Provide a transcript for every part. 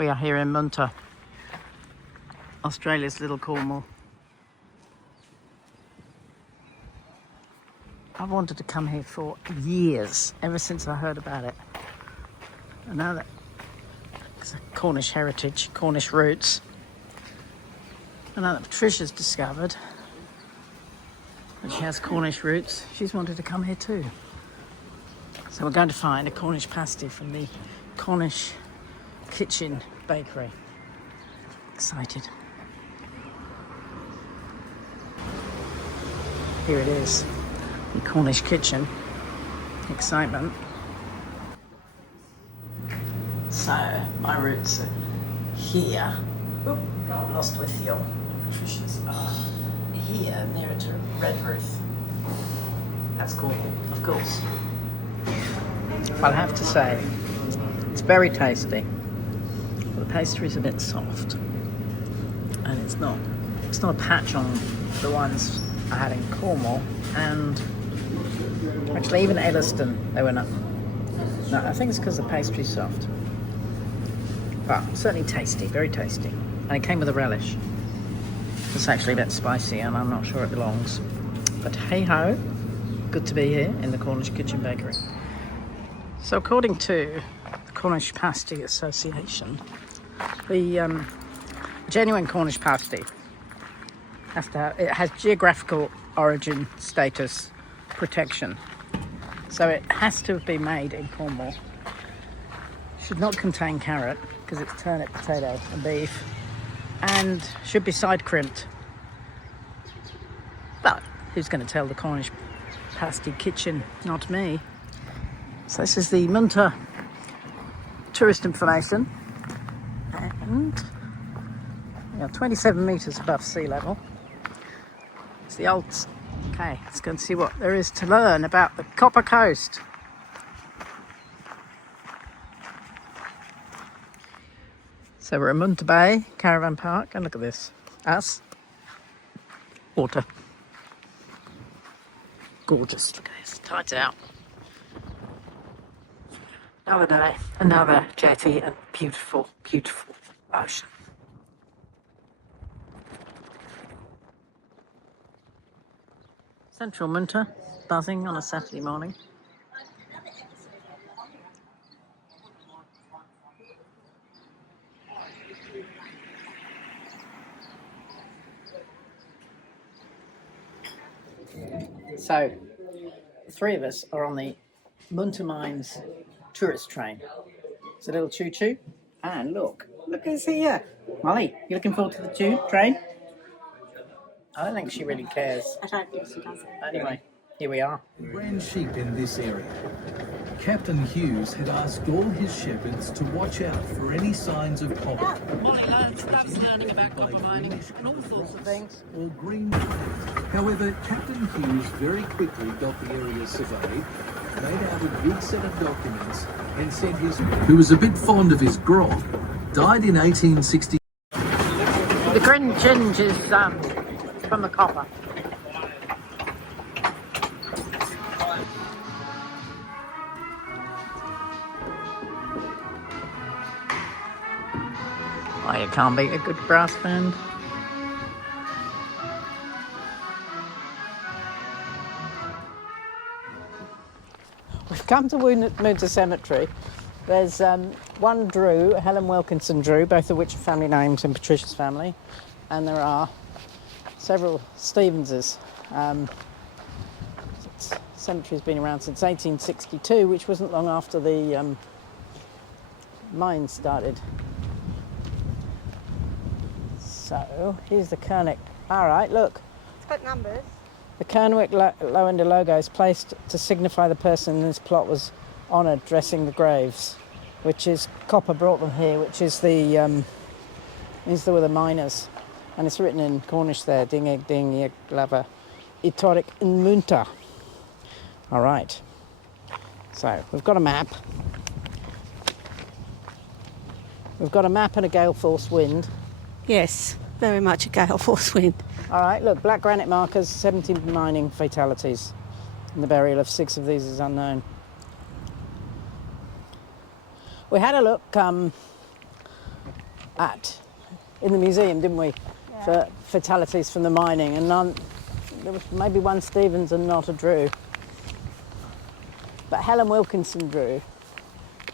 We are here in Moonta, Australia's little Cornwall. I've wanted to come here for years, ever since I heard about it. And now that it's a Cornish heritage, Cornish roots, and now that Patricia's discovered that she has Cornish roots, she's wanted to come here too. So we're going to find a Cornish pasty from the Cornish kitchen bakery. Excited. Here it is, the Cornish kitchen. Excitement. So my roots are here. Oop, got lost with your Patricia's. Here near to Red Roof. That's cool, of course. I'll have to say, it's very tasty. The pastry's a bit soft, and it's not a patch on the ones I had in Cornwall, and actually even Elliston they were not. No, I think it's because the pastry's soft, but certainly tasty, very tasty, and it came with a relish. It's actually a bit spicy, and I'm not sure it belongs, but hey ho, good to be here in the Cornish Kitchen Bakery. So according to the Cornish Pasty Association, the genuine Cornish pasty it has geographical origin status protection. So it has to have been made in Cornwall. Should not contain carrot because it's turnip, potato and beef, and should be side crimped. But who's going to tell the Cornish pasty kitchen? Not me. So this is the Moonta tourist information, and we are 27 metres above sea level. It's the Alps. Okay, let's go and see what there is to learn about the Copper Coast. So we're at Moonta Bay Caravan Park, and look at this. Us. Water. Gorgeous. Look at this. Tides out. Another day, another jetty, and beautiful, beautiful ocean. Central Moonta, buzzing on a Saturday morning. So, the three of us are on the Moonta Mines tourist train. It's a little choo-choo, and look who's here. Molly, you looking forward to the train? I don't think she really cares. I don't think she does. Anyway, here we are. Ran sheep in this area. Captain Hughes had asked all his shepherds to watch out for any signs of copper. Molly loves learning about copper mining and all sorts of things. Or green. However, Captain Hughes very quickly got the area surveyed, made out a big set of documents, and said who was a bit fond of his grog, died in 1860. The green ginge is from the copper. Oh, you can't beat a good brass band. We've come to Moonta Cemetery. There's one Drew, Helen Wilkinson Drew, both of which are family names in Patricia's family, and there are several Stevenses. Cemetery's been around since 1862, which wasn't long after the mines started. So here's the Kernick. All right, look. It's got numbers. The Kernick Lowender logo is placed to signify the person in this plot was honoured dressing the graves, which is copper brought them here, which is these were the miners, and it's written in Cornish there. Ding eg ding eg lava, itoric in Moonta. All right. So we've got a map. We've got a map and a gale force wind. Yes, very much a gale force wind. All right, look, black granite markers, 17 mining fatalities. And the burial of 6 of these is unknown. We had a look in the museum, didn't we? Yeah. For fatalities from the mining, and there was maybe one Stevens and not a Drew. But Helen Wilkinson Drew,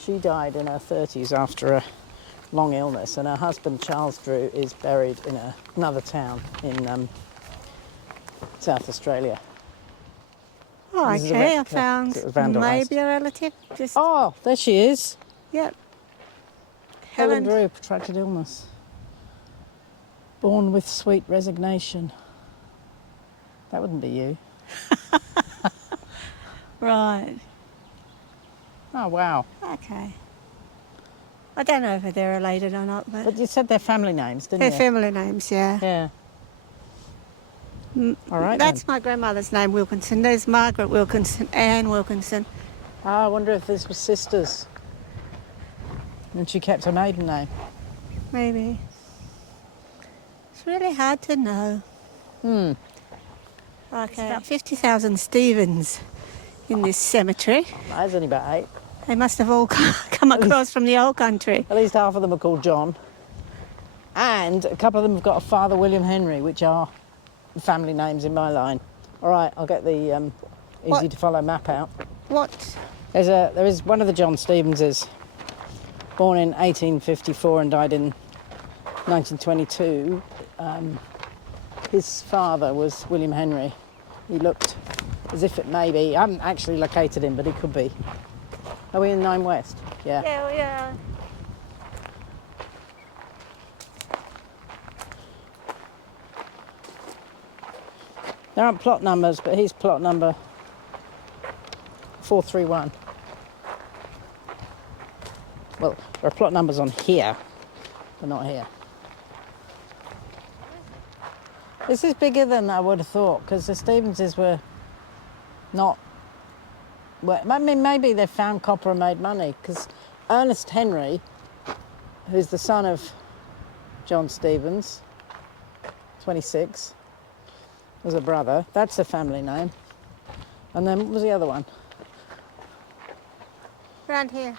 she died in her 30s after a long illness, and her husband Charles Drew is buried in another town in South Australia. Oh, This is a okay, I replica, found 'cause it was vandalised. maybe a relative. Just Oh, there she is. yep. Helen Drew, protracted illness. Born with sweet resignation. That wouldn't be you. Right. Oh, wow. Okay. I don't know if they're related or not, but But you said their family names, didn't they're you? family names, yeah. Yeah. All right, That's then. my grandmother's name, Wilkinson. There's Margaret Wilkinson, Anne Wilkinson. Oh, I wonder if these were sisters. And she kept her maiden name. Maybe. It's really hard to know. Like about 50,000 Stevens in this cemetery. There's only about 8. They must have all come across from the old country. At least half of them are called John. And a couple of them have got a father, William Henry, which are family names in my line. All right, I'll get the easy to follow map out. What? There is one of the John Stevenses, born in 1854 and died in 1922. His father was William Henry. He looked as if it may be. I haven't actually located him, but he could be. Are we in 9 West? Yeah. Yeah, we are. There aren't plot numbers, but he's plot number 431. Well, there are plot numbers on here, but not here. This is bigger than I would have thought, because the Stevenses were not... Well, I mean, maybe they found copper and made money, because Ernest Henry, who's the son of John Stevens, 26, was a brother. That's a family name. And then what was the other one? Around here.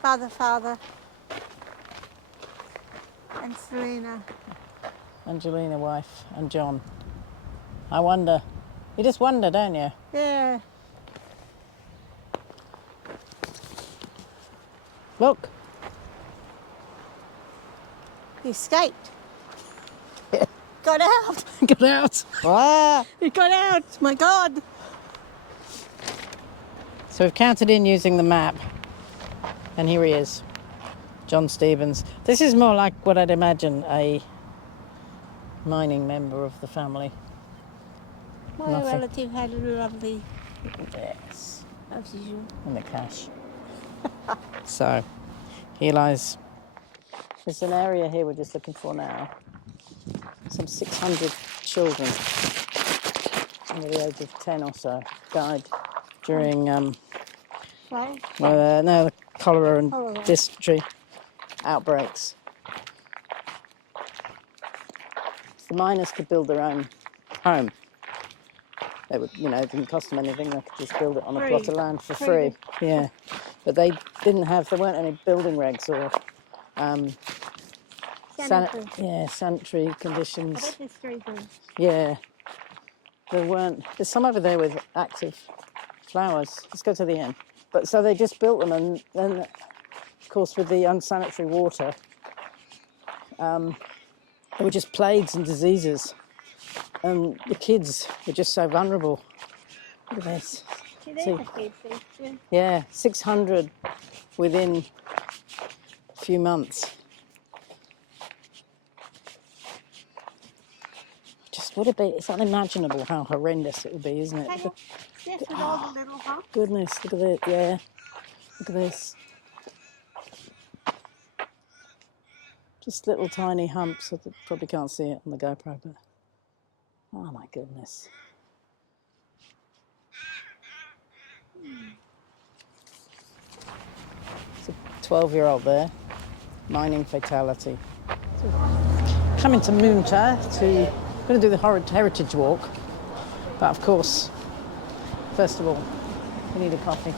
Father. And Selena. Angelina, wife, and John. I wonder. You just wonder, don't you? Yeah. Look. He escaped. Got out. Get out. Ah. He got out. My God. So we've counted in using the map. And here he is. John Stevens. This is more like what I'd imagine a mining member of the family. My Nothing. relative had a lovely, Yes. as usual. And the cash. So, here lies... There's an area here we're just looking for now. Some 600 children under the age of 10 or so died during the cholera and dysentery outbreaks. The miners could build their own home. They would, it didn't cost them anything. They could just build it on a plot of land for free. Yeah, but there weren't any building regs or sanitary conditions. Yeah, there weren't. There's some over there with active flowers. Let's go to the end. But so they just built them, and then, of course, with the unsanitary water, there were just plagues and diseases, and the kids were just so vulnerable. Look at this. Yeah, 600 within a few months. Would it be? It's unimaginable how horrendous it would be, isn't it? Yes, with all the little humps. Goodness, look at it, yeah. Look at this. Just little tiny humps. I probably can't see it on the GoPro, but... Oh, my goodness. It's a 12-year-old there. Mining fatality. So, coming to Moonta to... I'm going to do the heritage walk, but of course, first of all, we need a coffee.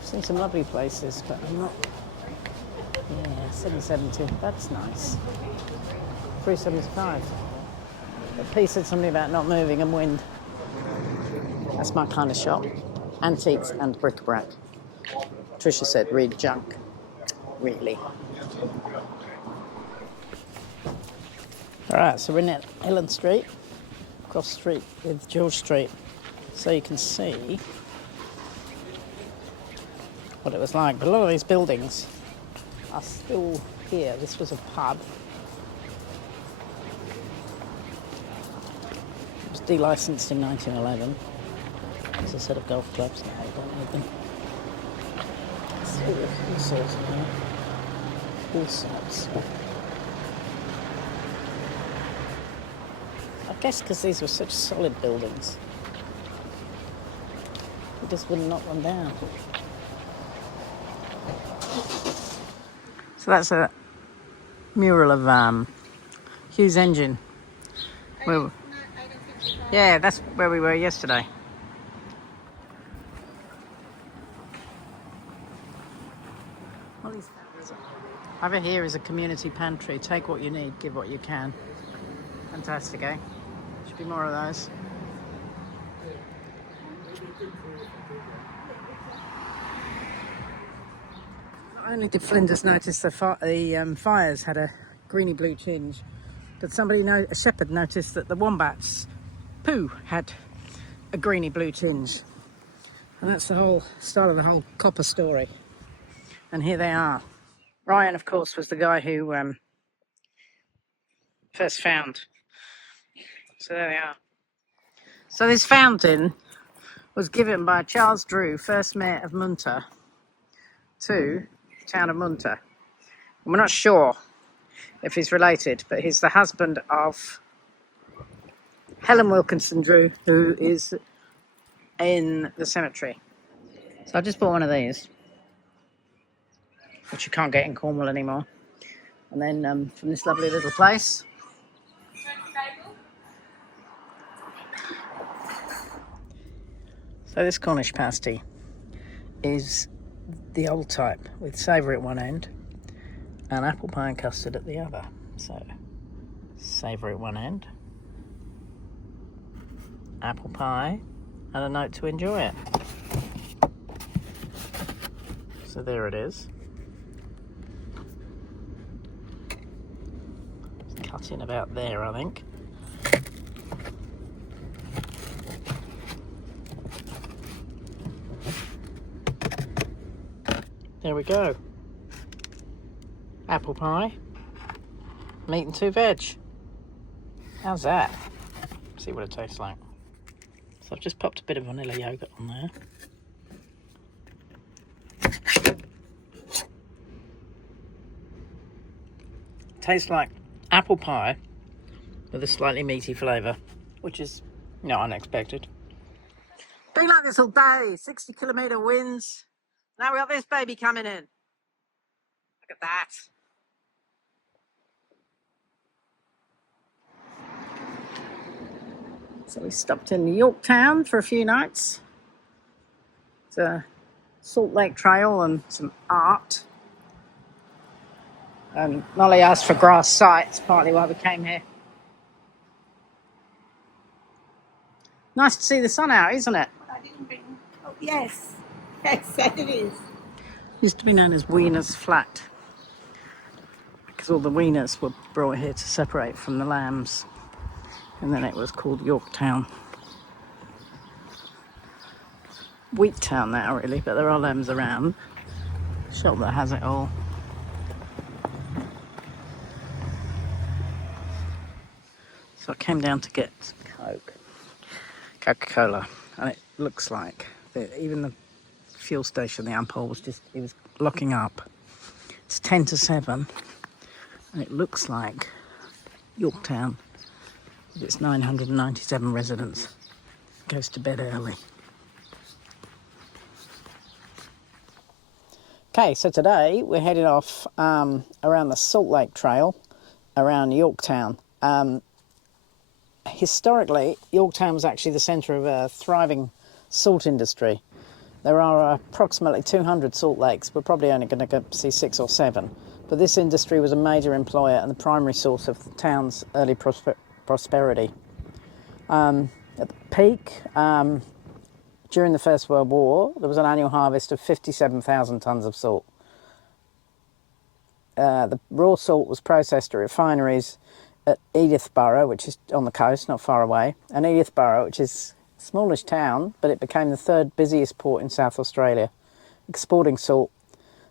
I've seen some lovely places, but I'm not... Yes. 770. That's nice. 375. But P said something about not moving and wind. That's my kind of shop. Antiques and bric-a-brac. Tricia said, read junk. Really. Alright, so we're in at Ellen Street, cross street with George Street. So you can see what it was like. But a lot of these buildings are still here. This was a pub. It was delicensed in 1911. There's a set of golf clubs now, I don't need them. All sorts of them. All sorts. I guess because these were such solid buildings, you just wouldn't knock them down. So that's a mural of Hughes engine. Yeah, that's where we were yesterday. Over here is a community pantry. Take what you need, give what you can. Fantastic, eh? Should be more of those. Not only did Flinders notice the fires had a greeny blue tinge, but a shepherd noticed that the wombat's poo had a greeny blue tinge. And that's the whole start of the whole copper story. And here they are. Ryan, of course, was the guy who first found. So there they are. So this fountain was given by Charles Drew, first mayor of Moonta, to the town of Moonta. And we're not sure if he's related, but he's the husband of Helen Wilkinson Drew, who is in the cemetery. So I just bought one of these, which you can't get in Cornwall anymore. And then from this lovely little place. So this Cornish pasty is the old type with savoury at one end and apple pie and custard at the other. So savoury at one end, apple pie and a note to enjoy it. So there it is. Cut in about there, I think. There we go. Apple pie, meat and 2 veg. How's that? See what it tastes like. So I've just popped a bit of vanilla yogurt on there. Tastes like apple pie with a slightly meaty flavour, which is not unexpected. Been like this all day, 60-kilometre winds. Now we got this baby coming in. Look at that. So we stopped in Yorketown for a few nights. It's a Salt Lake Trail and some art. And Molly asked for grass sites, partly why we came here. Nice to see the sun out, isn't it? I didn't bring... Oh, yes. Yes, it is. Used to be known as Weaners Flat, because all the weaners were brought here to separate from the lambs. And then it was called Yorketown. Wheat town now, really, but there are lambs around. Shop that has it all. So I came down to get Coca-Cola, and it looks like even the fuel station, the ampule it was locking up. It's 10 to 7, and it looks like Yorketown, with its 997 residents, goes to bed early. Okay, so today we're heading off around the Salt Lake Trail, around Yorketown. Historically, Yorketown was actually the centre of a thriving salt industry. There are approximately 200 salt lakes. We're probably only going to go see 6 or 7, but this industry was a major employer and the primary source of the town's early prosperity. At the peak, during the First World War, there was an annual harvest of 57,000 tonnes of salt. The raw salt was processed at refineries at Edithborough, which is on the coast, not far away, and Edithborough, which is a smallish town, but it became the third busiest port in South Australia, exporting salt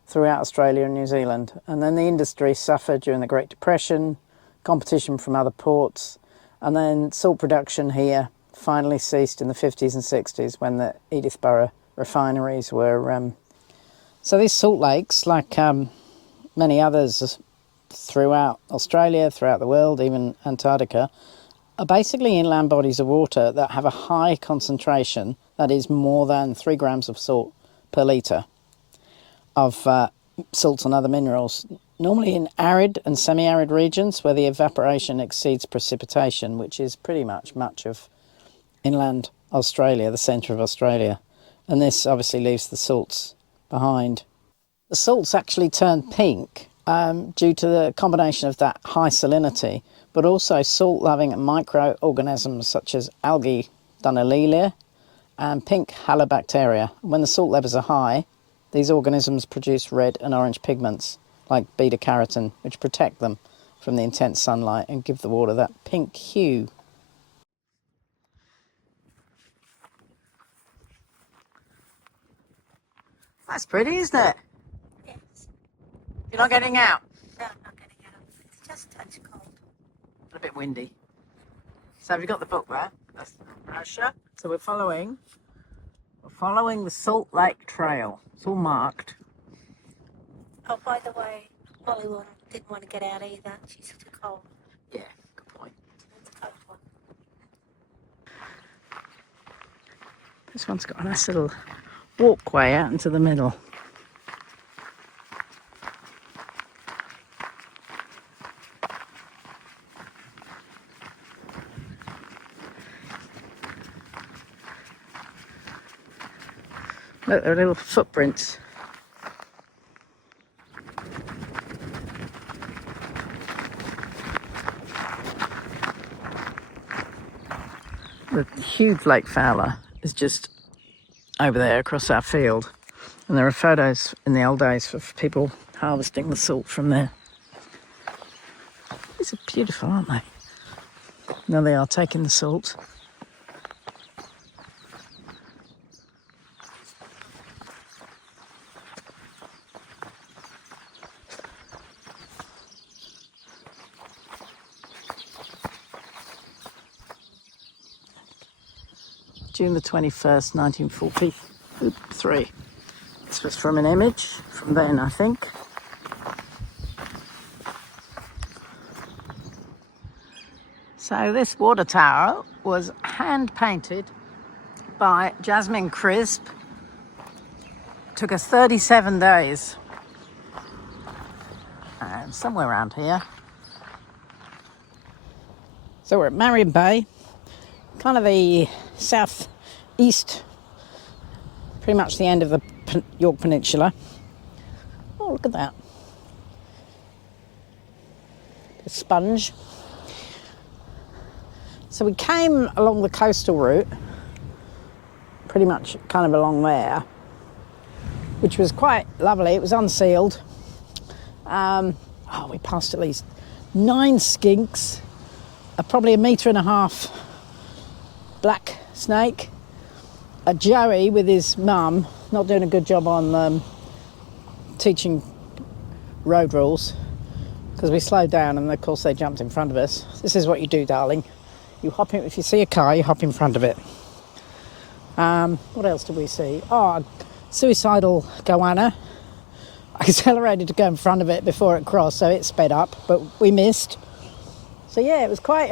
throughout Australia and New Zealand. And then the industry suffered during the Great Depression, competition from other ports, and then salt production here finally ceased in the 50s and 60s when the Edithborough refineries were... So these salt lakes, like many others throughout Australia, throughout the world, even Antarctica, are basically inland bodies of water that have a high concentration, that is more than 3 grams of salt per litre, of salts and other minerals, normally in arid and semi-arid regions where the evaporation exceeds precipitation, which is pretty much of inland Australia, the centre of Australia. And this obviously leaves the salts behind. The salts actually turn pink due to the combination of that high salinity, but also salt-loving microorganisms such as algae Dunaliella and pink halobacteria. When the salt levels are high, these organisms produce red and orange pigments like beta-carotene, which protect them from the intense sunlight and give the water that pink hue. That's pretty, isn't it? Yes. You're not getting out? No, I'm not getting out. It's just a touch cold. A bit windy. So have you got the book there? That's the brochure. So we're following the Salt Lake Trail. It's all marked. Oh, by the way, Molly didn't want to get out either. She's too cold. Yeah, good point. It's a cold one. This one's got a nice little walkway out into the middle. Look, there are little footprints. The huge lake Fowler is just over there across our field, and there are photos in the old days of people harvesting the salt from there. These are beautiful, aren't they? Now they are taking the salt. June the 21st, 1943. This was from an image from then, I think. So this water tower was hand painted by Jasmine Crisp. It took us 37 days. And somewhere around here. So we're at Marion Bay, kind of the southeast, pretty much the end of the Yorke Peninsula. Oh, look at that. A sponge. So we came along the coastal route, pretty much kind of along there, which was quite lovely. It was unsealed. We passed at least 9 skinks, probably 1.5 meters black snake, a Joey with his mum, not doing a good job on teaching road rules, because we slowed down and of course they jumped in front of us. This is what you do, darling. You hop in, if you see a car, you hop in front of it. What else did we see? Oh, suicidal goanna. I accelerated to go in front of it before it crossed, so it sped up, but we missed. So yeah, it was quite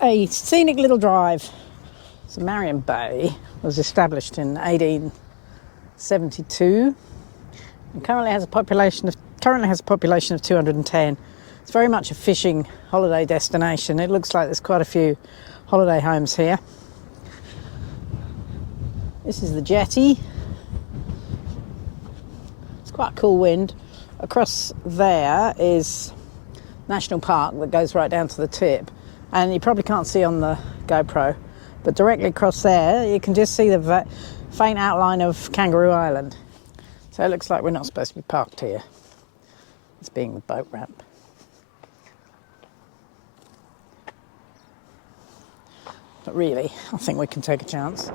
a scenic little drive. So Marion Bay was established in 1872 and currently has a population of 210. It's very much a fishing holiday destination. It looks like there's quite a few holiday homes here. This is the jetty. It's Quite a cool wind. Across there is National Park that goes right down to the tip, and you probably can't see on the GoPro, but directly across there you can just see the faint outline of Kangaroo Island. So it looks like we're not supposed to be parked here. It's being the boat ramp. But really, I think we can take a chance.